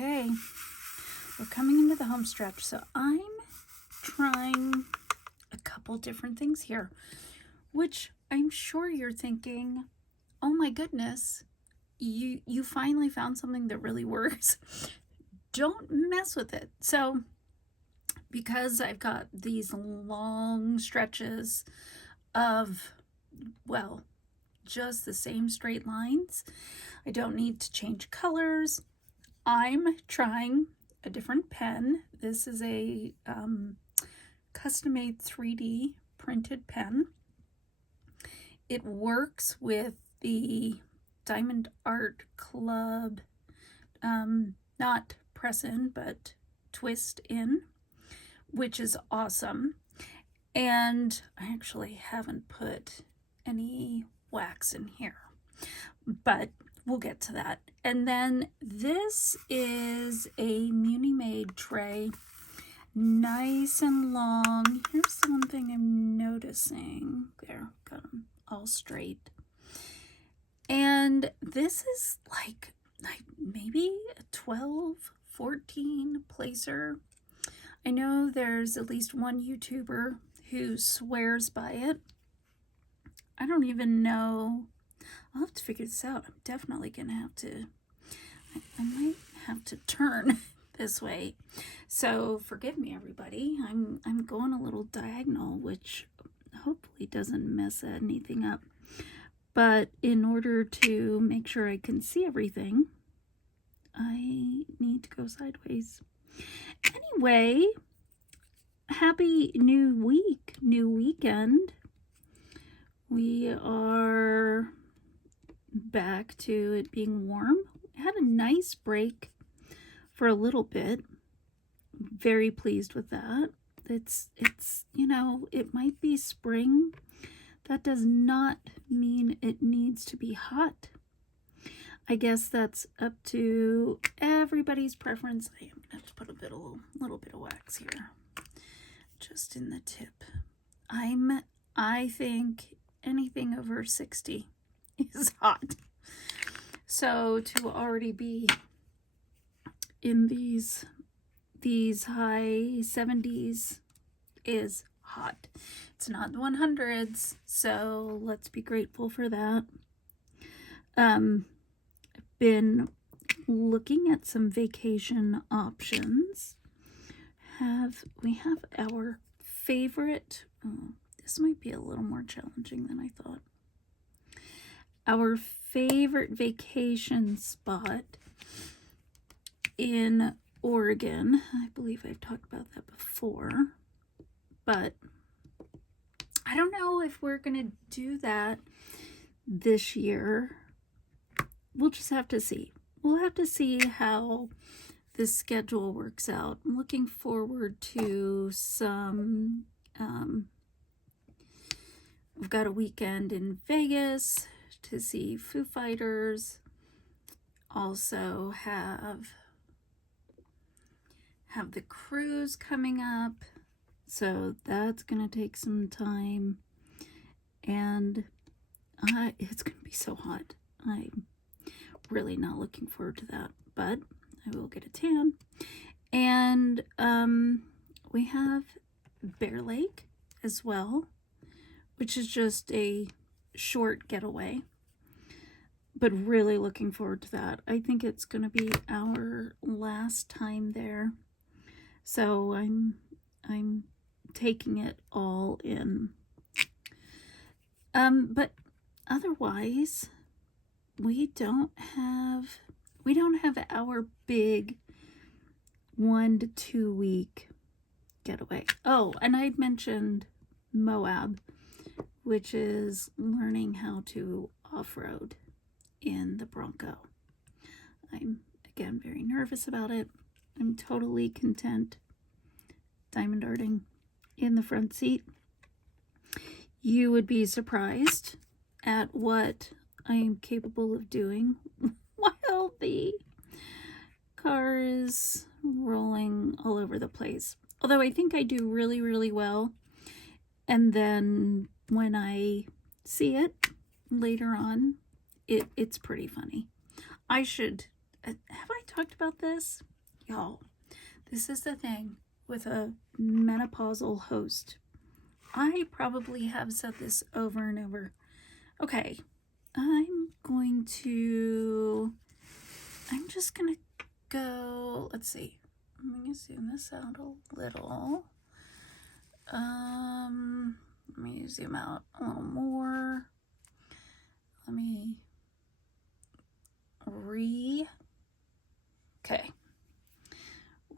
Okay, we're coming into the home stretch, so I'm trying a couple different things here, which I'm sure you're thinking, oh my goodness, you finally found something that really works. Don't mess with it. So because I've got these long stretches of, well, just the same straight lines, I don't need to change colors. I'm trying a different pen. This is a custom-made 3D printed pen. It works with the Diamond Art Club, not press in, but twist in, which is awesome. And I actually haven't put any wax in here, but we'll get to that. And then this is a Muni Made tray, nice and long. Here's the one thing I'm noticing. There, got them all straight. And this is like maybe a 12, 14 placer. I know there's at least one YouTuber who swears by it. I don't even know. I'll have to figure this out. I'm definitely gonna have to, I might have to turn this way. So forgive me, everybody. I'm going a little diagonal, which hopefully doesn't mess anything up. But in order to make sure I can see everything, I need to go sideways. Anyway, happy new week, new weekend. We are back to it being warm. I had a nice break for a little bit. Very pleased with that. It's you know, it might be spring. That does not mean it needs to be hot. I guess that's up to everybody's preference. I am gonna have to put a little bit of wax here, just in the tip. I think anything over 60 is hot. So to already be in these high 70s is hot. It's not the 100s, so let's be grateful for that. Been looking at some vacation options. We have our favorite, this might be a little more challenging than I thought. Our favorite vacation spot in Oregon. I believe I've talked about that before, but I don't know if we're gonna do that this year. We'll just have to see. We'll have to see how this schedule works out. I'm looking forward to some, we've got a weekend in Vegas to see Foo Fighters. Also have the cruise coming up. So that's going to take some time. And it's going to be so hot. I'm really not looking forward to that. But I will get a tan. And we have Bear Lake as well, which is just a short getaway. But really looking forward to that. I think it's going to be our last time there. So I'm taking it all in. But otherwise, we don't have our big 1 to 2 week getaway. Oh, and I'd mentioned Moab, which is learning how to off-road in the Bronco. I'm, again, very nervous about it. I'm totally content diamond darting in the front seat. You would be surprised at what I am capable of doing while the car is rolling all over the place. Although I think I do really, really well. And then when I see it later on, it's pretty funny. Have I talked about this? Y'all, this is the thing with a menopausal host. I probably have said this over and over. Okay, I'm just gonna go, let's see. I'm gonna zoom this out a little. Let me zoom out a little more. Let me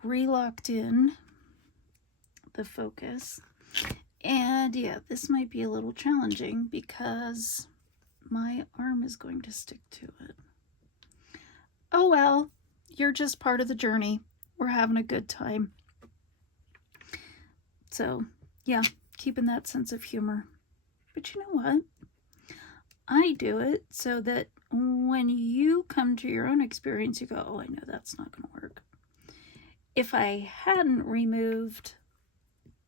re-locked in the focus. And yeah, this might be a little challenging because my arm is going to stick to it. Oh well, you're just part of the journey. We're having a good time. So yeah, keeping that sense of humor. But you know what? I do it so that when you come to your own experience, you go, oh, I know that's not going to work. If I hadn't removed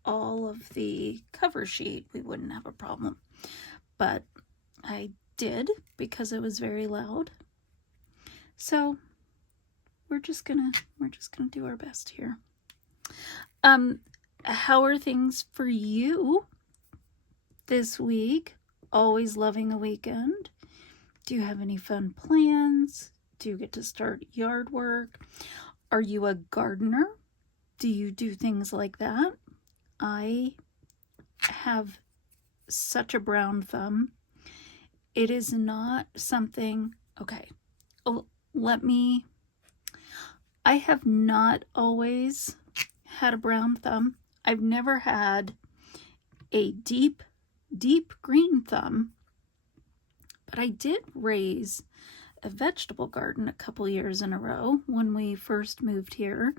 all of the cover sheet, we wouldn't have a problem. But I did because it was very loud. So we're just gonna do our best here. How are things for you this week? Always loving a weekend? Do you have any fun plans? Do you get to start yard work? Are you a gardener? Do you do things like that? I have such a brown thumb. It is not something, okay, I have not always had a brown thumb. I've never had a deep green thumb, but I did raise a vegetable garden a couple years in a row when we first moved here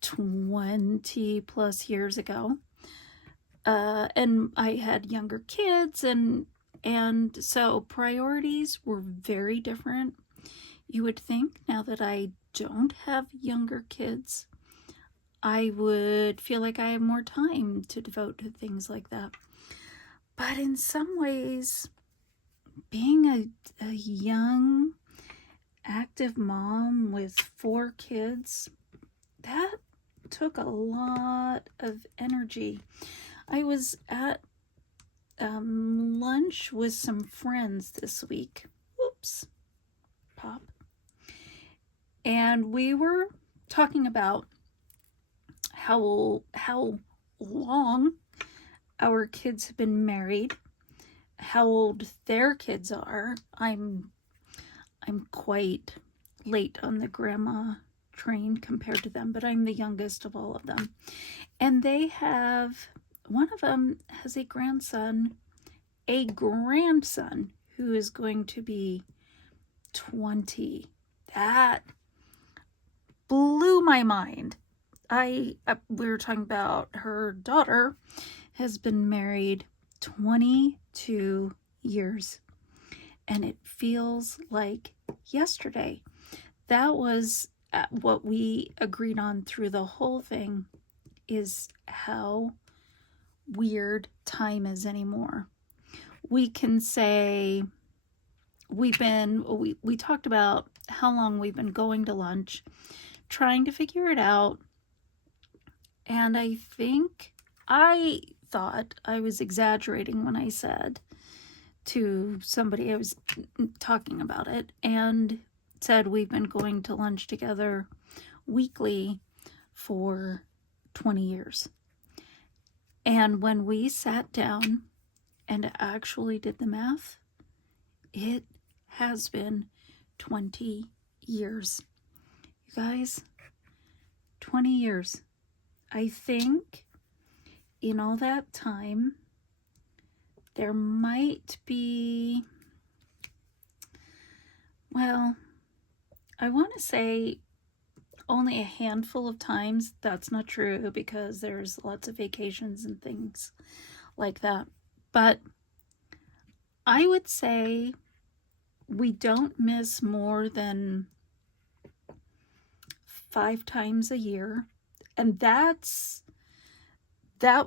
20 plus years ago. And I had younger kids, and so priorities were very different. You would think now that I don't have younger kids, I would feel like I have more time to devote to things like that. But in some ways, being a young, active mom with 4 kids, that took a lot of energy. I was at lunch with some friends this week. Oops, pop. And we were talking about how long our kids have been married, how old their kids are. I'm quite late on the grandma train compared to them, but I'm the youngest of all of them. And one of them has a grandson who is going to be 20. That blew my mind. We were talking about her daughter has been married 22 years, and it feels like yesterday. That was what we agreed on through the whole thing, is how weird time is anymore. We can say we talked about how long we've been going to lunch, trying to figure it out. And I thought I was exaggerating when I said to somebody I was talking about it, and said we've been going to lunch together weekly for 20 years. And when we sat down and actually did the math, it has been 20 years. You guys, 20 years. I think in all that time, there might be, well, I want to say only a handful of times. That's not true, because there's lots of vacations and things like that. But I would say we don't miss more than 5 times a year. And that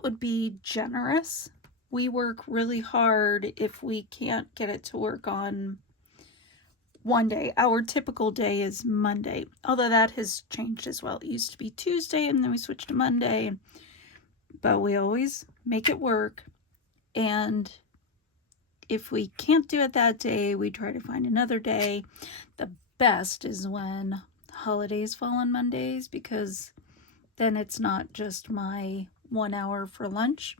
would be generous. We work really hard if we can't get it to work on one day. Our typical day is Monday, although that has changed as well. It used to be Tuesday, and then we switched to Monday, but we always make it work. And if we can't do it that day, we try to find another day. The best is when holidays fall on Mondays, because then it's not just my 1 hour for lunch.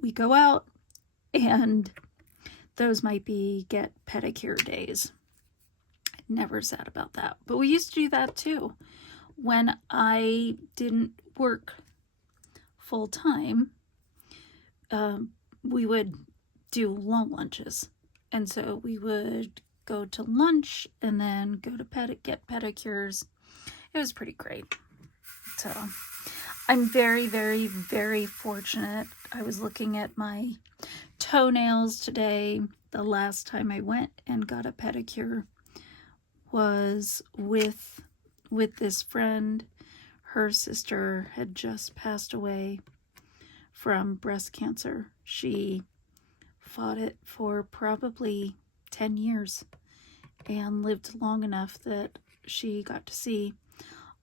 We go out, and those might be get pedicure days. Never sad about that. But we used to do that too. When I didn't work full time, we would do long lunches. And so we would go to lunch and then go to get pedicures. It was pretty great. So I'm very, very, very fortunate. I was looking at my toenails today. The last time I went and got a pedicure was with this friend. Her sister had just passed away from breast cancer. She fought it for probably 10 years and lived long enough that she got to see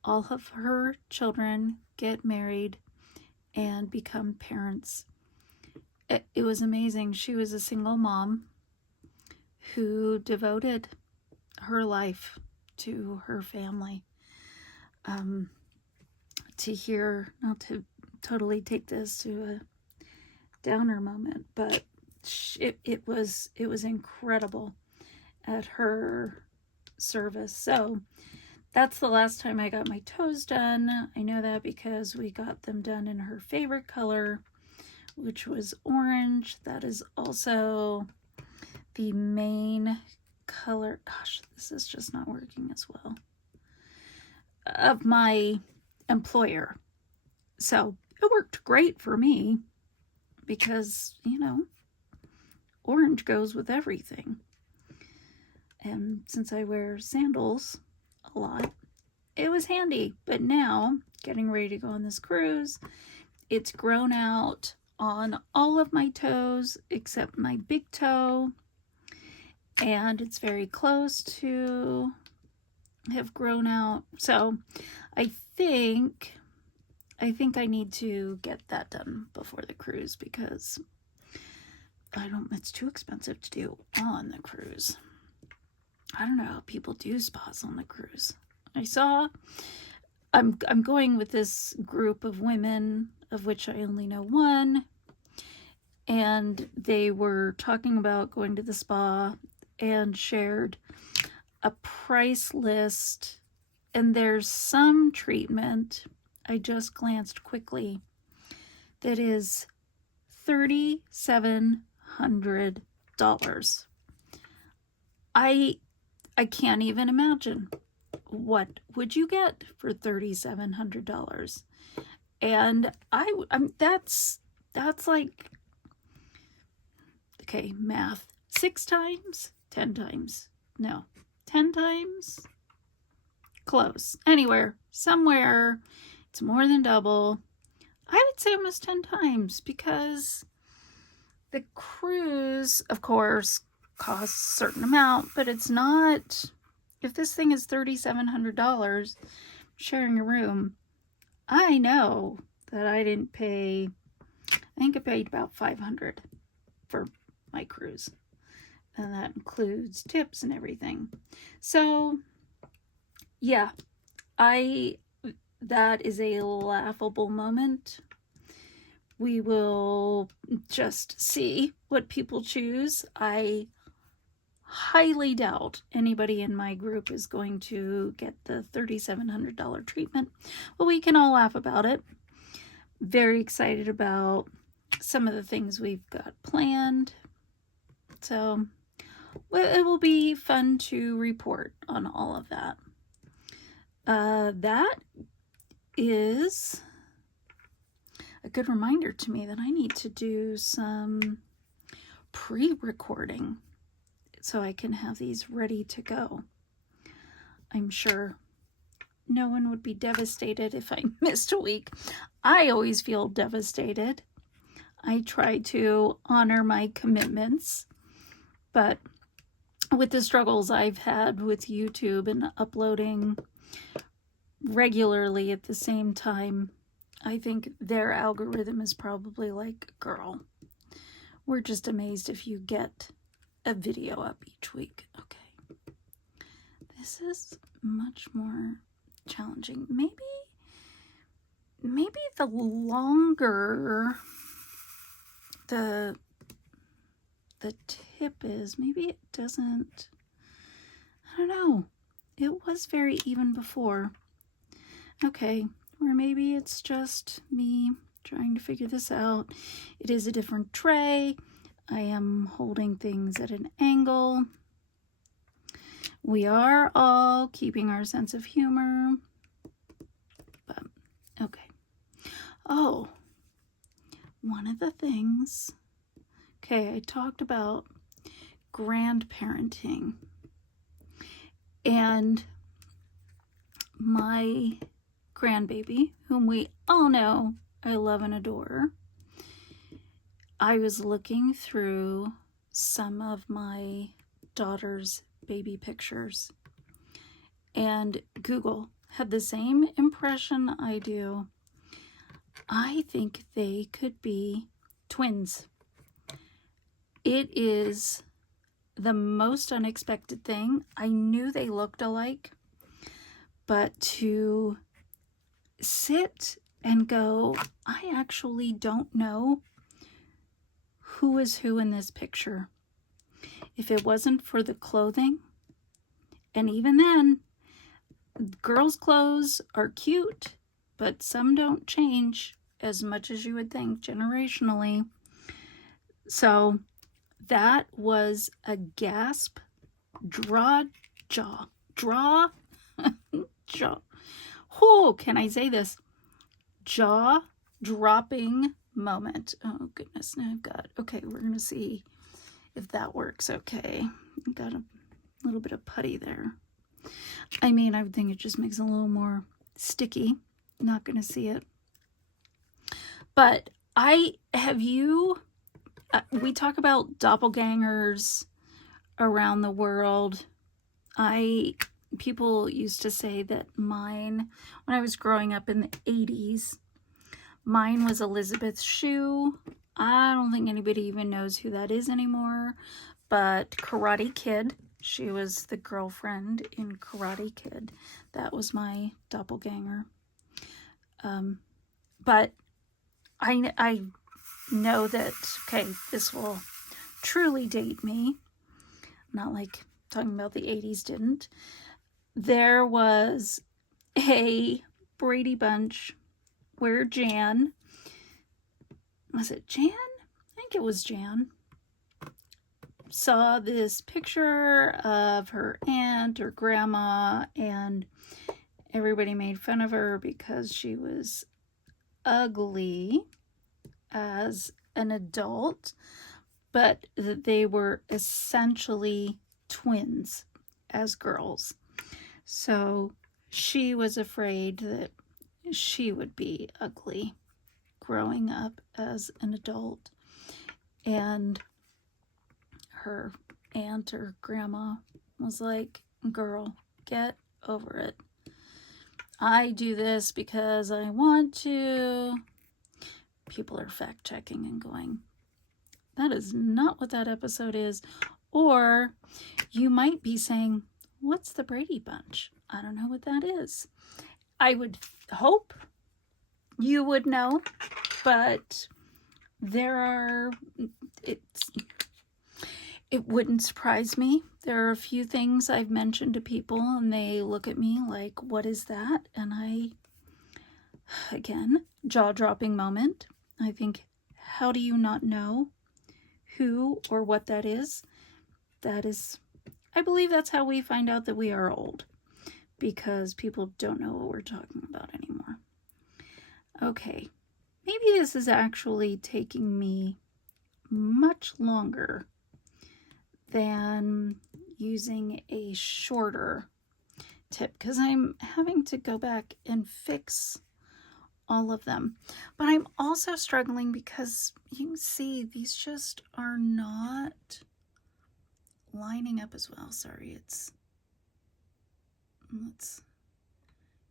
all of her children get married and become parents. It was amazing. She was a single mom who devoted her life to her family. To hear, not to totally take this to a downer moment, but it was incredible at her service. So that's the last time I got my toes done. I know that because we got them done in her favorite color, which was orange. That is also the main color. Gosh, this is just not working as well. Of my employer. So it worked great for me because, you know, orange goes with everything. And since I wear sandals a lot, it was handy. But now, getting ready to go on this cruise, it's grown out on all of my toes except my big toe. And it's very close to have grown out. So I think I need to get that done before the cruise, because it's too expensive to do on the cruise. I don't know how people do spas on the cruise. I'm going with this group of women, of which I only know one, and they were talking about going to the spa and shared a price list, and there's some treatment, I just glanced quickly, that is $3,700. I can't even imagine. What would you get for $3,700? And that's like, okay, math, 6 times, 10 times, no, 10 times, close, somewhere, it's more than double. I would say almost 10 times, because the cruise, of course, costs a certain amount, but it's not, if this thing is $3,700, sharing a room, I know that I didn't pay, I think I paid about $500 for my cruise. And that includes tips and everything. So, yeah, that is a laughable moment. We will just see what people choose. I highly doubt anybody in my group is going to get the $3,700 treatment, but we can all laugh about it. Very excited about some of the things we've got planned. So it will be fun to report on all of that. That is a good reminder to me that I need to do some pre-recording so I can have these ready to go. I'm sure no one would be devastated if I missed a week. I always feel devastated. I try to honor my commitments, but with the struggles I've had with YouTube and uploading regularly at the same time, I think their algorithm is probably like, girl, we're just amazed if you get a video up each week. Okay. This is much more challenging. Maybe the longer the tip is, maybe it doesn't, I don't know. It was very even before. Okay, or maybe it's just me trying to figure this out. It is a different tray. I am holding things at an angle. We are all keeping our sense of humor. But, okay. Oh, one of the things, okay, I talked about grandparenting. And my grandbaby, whom we all know I love and adore, I was looking through some of my daughter's baby pictures, and Google had the same impression I do. I think they could be twins. It is the most unexpected thing. I knew they looked alike, but to sit and go, I actually don't know who is who in this picture. If it wasn't for the clothing, and even then, girls' clothes are cute, but some don't change as much as you would think generationally. So that was a gasp, jaw. Oh, can I say this? Jaw-dropping moment. Oh, goodness. Now I've got, okay, we're going to see if that works okay. Got a little bit of putty there. I mean, I would think it just makes it a little more sticky. Not going to see it. But we talk about doppelgangers around the world. People used to say that mine, when I was growing up in the 80s, mine was Elizabeth Shue. I don't think anybody even knows who that is anymore, but Karate Kid, she was the girlfriend in Karate Kid. That was my doppelganger. But I know that, okay, this will truly date me. Not like talking about the 80s didn't. There was a Brady Bunch where Jan, was it Jan? I think it was Jan, saw this picture of her aunt or grandma, and everybody made fun of her because she was ugly as an adult, but that they were essentially twins as girls. So she was afraid that she would be ugly growing up as an adult, and her aunt or grandma was like, girl, get over it. I do this because I want to. People are fact checking and going, that is not what that episode is. Or you might be saying, what's the Brady Bunch? I don't know what that is. I would hope you would know, but it wouldn't surprise me. There are a few things I've mentioned to people and they look at me like, what is that? And again, jaw-dropping moment. I think, how do you not know who or what that is? That is, I believe that's how we find out that we are old, because people don't know what we're talking about anymore. Okay, maybe this is actually taking me much longer than using a shorter tip, because I'm having to go back and fix all of them. But I'm also struggling because you can see these just are not lining up as well. Sorry,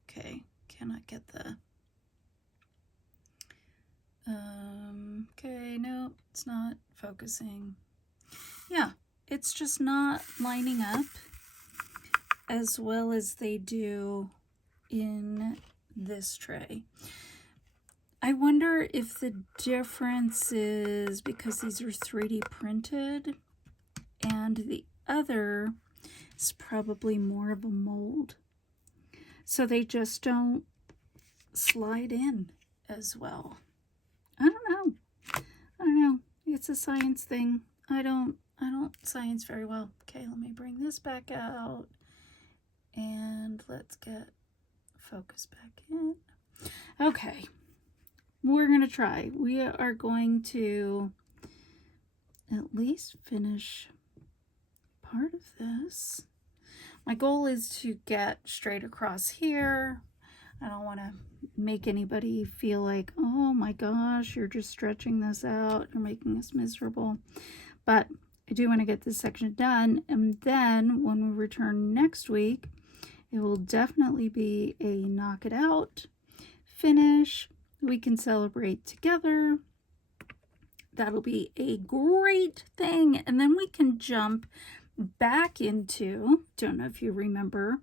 okay, cannot get the, okay, no, it's not focusing. Yeah, it's just not lining up as well as they do in this tray. I wonder if the difference is because these are 3D printed and the other is probably more of a mold. So they just don't slide in as well. I don't know. It's a science thing. I don't science very well. Okay, let me bring this back out and let's get focus back in. Okay. We're going to try. We are going to at least finish part of this. My goal is to get straight across here. I don't want to make anybody feel like, oh my gosh, you're just stretching this out. You're making us miserable. But I do want to get this section done. And then when we return next week, it will definitely be a knock it out finish. We can celebrate together. That'll be a great thing. And then we can jump back into, don't know if you remember,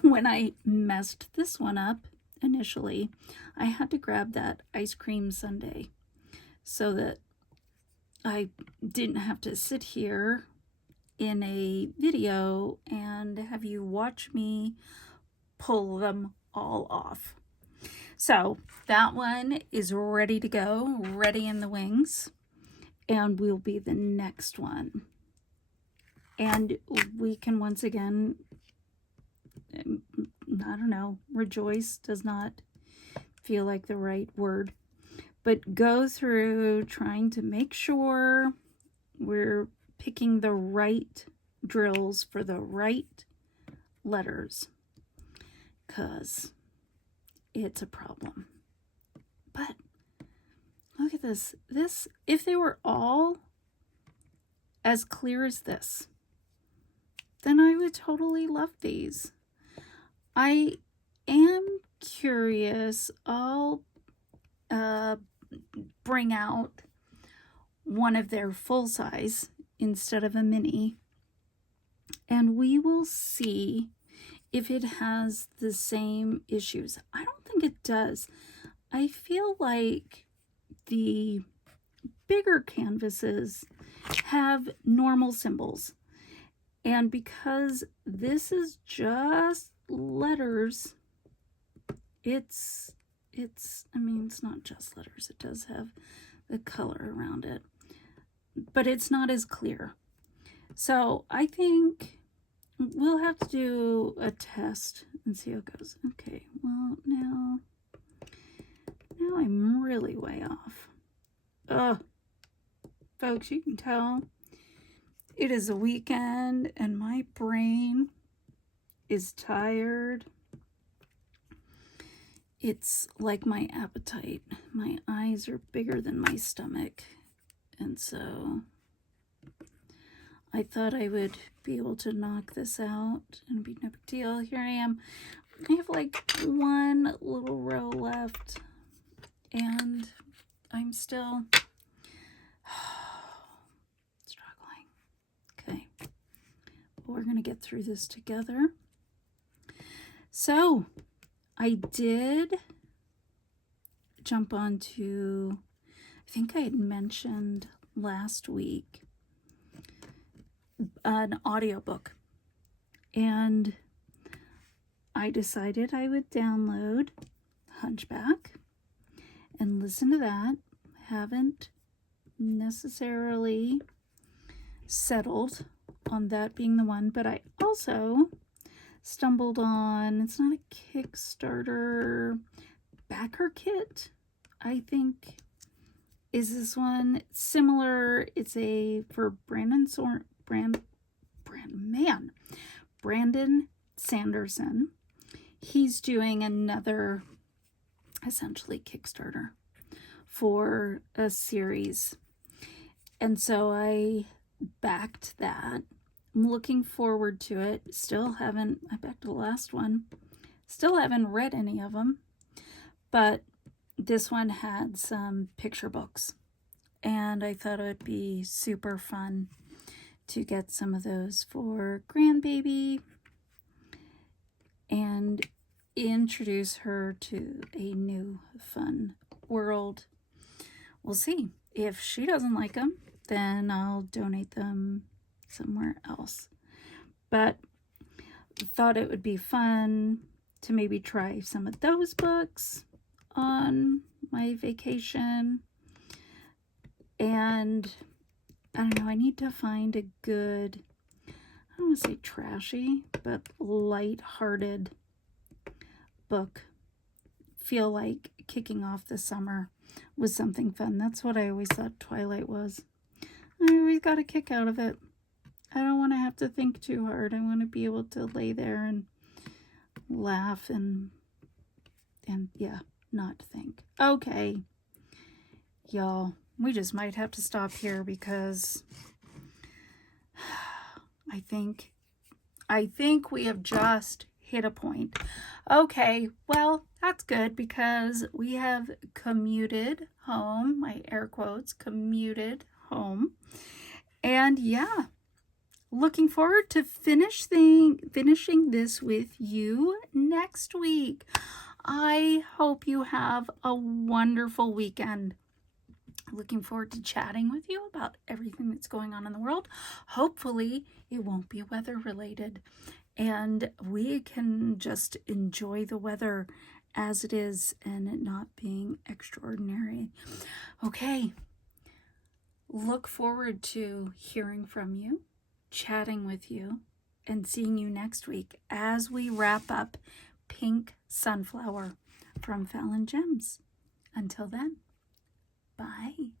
when I messed this one up initially, I had to grab that ice cream sundae so that I didn't have to sit here in a video and have you watch me pull them all off. So that one is ready to go, ready in the wings, and will be the next one. And we can once again, I don't know, rejoice does not feel like the right word, but go through trying to make sure we're picking the right drills for the right letters, because it's a problem. But look at this. This, if they were all as clear as this, then I would totally love these. I am curious. I'll bring out one of their full size instead of a mini, and we will see if it has the same issues. I don't think it does. I feel like the bigger canvases have normal symbols. And because this is just letters, I mean, it's not just letters. It does have the color around it, but it's not as clear. So I think we'll have to do a test and see how it goes. Okay, well, now I'm really way off. Folks, you can tell it is a weekend and my brain is tired. It's like my appetite. My eyes are bigger than my stomach. And so I thought I would be able to knock this out and it'd be no big deal. Here I am. I have like one little row left and I'm still struggling. Okay, we're gonna get through this together. So I did jump onto, I think I had mentioned last week, an audiobook, and I decided I would download Hunchback and listen to that. Haven't necessarily settled on that being the one, but I also stumbled on, it's not a Kickstarter backer kit, I think is this one. Similar, it's a for Brandon Sanderson. He's doing another essentially Kickstarter for a series. And so I backed that. I'm looking forward to it. Still haven't, I backed the last one. Still haven't read any of them. But this one had some picture books. And I thought it would be super fun to get some of those for grandbaby and introduce her to a new fun world. We'll see. If she doesn't like them, then I'll donate them somewhere else. But thought it would be fun to maybe try some of those books on my vacation. And I don't know, I need to find a good, I don't want to say trashy, but light-hearted book. Feel like kicking off the summer with something fun. That's what I always thought Twilight was. I always got a kick out of it. I don't want to have to think too hard. I want to be able to lay there and laugh and yeah, not think. Okay, y'all, we just might have to stop here because I think we have just hit a point. Okay, well, that's good because we have commuted home, my air quotes, commuted home. And yeah, looking forward to finishing this with you next week. I hope you have a wonderful weekend. Looking forward to chatting with you about everything that's going on in the world. Hopefully, it won't be weather related and we can just enjoy the weather as it is and it not being extraordinary. Okay, look forward to hearing from you, chatting with you, and seeing you next week as we wrap up Pink Sunflower from Fallon Gems. Until then, bye.